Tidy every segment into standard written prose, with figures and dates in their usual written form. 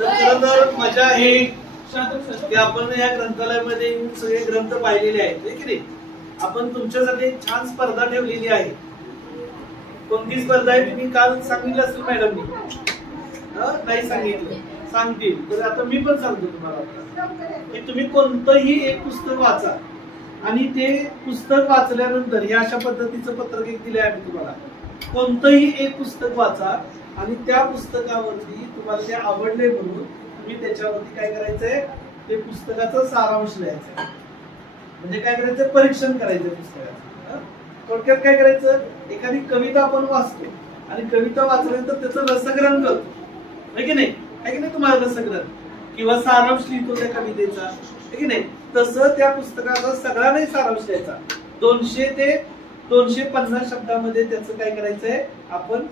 तर खरं तर मजा आहे की आपण या ग्रंथालयामध्ये सगळे ग्रंथ पाहिलेले आहेत की नाही. आपण तुमच्यासाठी एक छान स्पर्धा ठेवलेली आहे. कोणती स्पर्धा आहे तुम्ही काल सांगितलं असेल मॅडमनी? नाही सांगितलं, सांगतील. तर आता मी पण सांगतो तुम्हाला की तुम्ही कोणतंही एक पुस्तक वाचा आणि ते पुस्तक वाचल्यानंतर हे अशा पद्धतीचं पत्रक एक दिले आहे तुम्हाला. कोणतंही एक पुस्तक वाचा आणि त्या पुस्तकावरती तुम्हाला ते आवडले म्हणून तुम्ही त्याच्यावरती काय करायचंय, ते पुस्तकाचं सारांश लिहायचं. म्हणजे काय करायचं, परीक्षण करायचं पुस्तकाचं. थोडक्यात काय करायचं, एखादी कविता आपण वाचतो आणि कविता वाचल्यानंतर त्याचं रसग्रहण करतो, आहे की नाही? आहे की नाही तुम्हाला रसग्रहण? किंवा सारांश लिहितो त्या कवितेचा, आहे की नाही? तसं त्या पुस्तकाचा सगळा नाही सारांश लिहायचा. 200 ते 250 शब्दामध्ये त्याचं काय करायचंय, आपण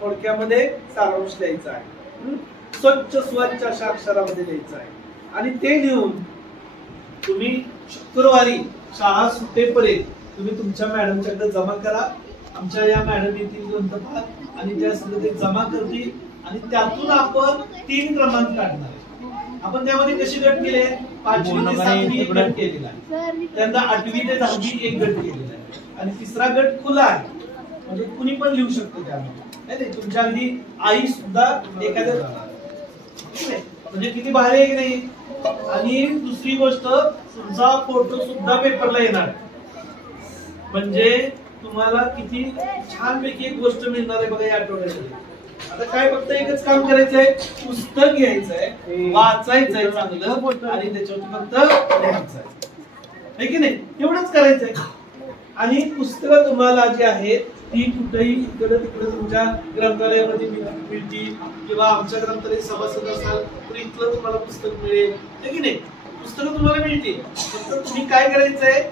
थोडक्यामध्ये सारांश लिहायचा आहे. स्वच्छ अशा अक्षरामध्ये लिहायचं आहे. आणि ते लिहून तुम्ही शुक्रवारी शाळा सुटेपर्यंत तुम्ही तुमच्या मॅडमच्याकडे जमा करा. आमच्या या मॅडम येथील ग्रंथपाल आणि त्या सगळे ते जमा करतील आणि त्यातून आपण 3 क्रमांक काढणार. आपण त्यामध्ये कशी गट केले, 5वी ते 7वी एक गट केलेला आहे, त्यांना 8वी ते 10वी एक गट केलेला आहे आणि तिसरा गट खुला आहे. म्हणजे कुणी पण लिहू शकतो त्यामध्ये. तुमच्या अगदी आई सुद्धा एखाद्या, म्हणजे किती भारी आहे की नाही. आणि दुसरी गोष्ट, तुमचा फोटो सुद्धा पेपरला येणार. म्हणजे तुम्हाला किती छानपैकी एक गोष्ट मिळणार आहे बघा या आठवड्यामध्ये. आता काय फक्त एकच काम करायचंय, पुस्तक घ्यायचंय, वाचायचंय चांगलं आणि त्याच्यावरती फक्त लिहायचंय, आहे की नाही? एवढंच करायचंय. आणि पुस्तकं तुम्हाला जी आहेत ती कुठेही इकडे तिकडे तुमच्या ग्रंथालयामध्ये मिळतील किंवा आमच्या ग्रंथालय सभासद असाल तर इथलं तुम्हाला पुस्तक मिळेल, आहे की नाही? पुस्तकं तुम्हाला मिळतील. फक्त तुम्ही काय करायचंय,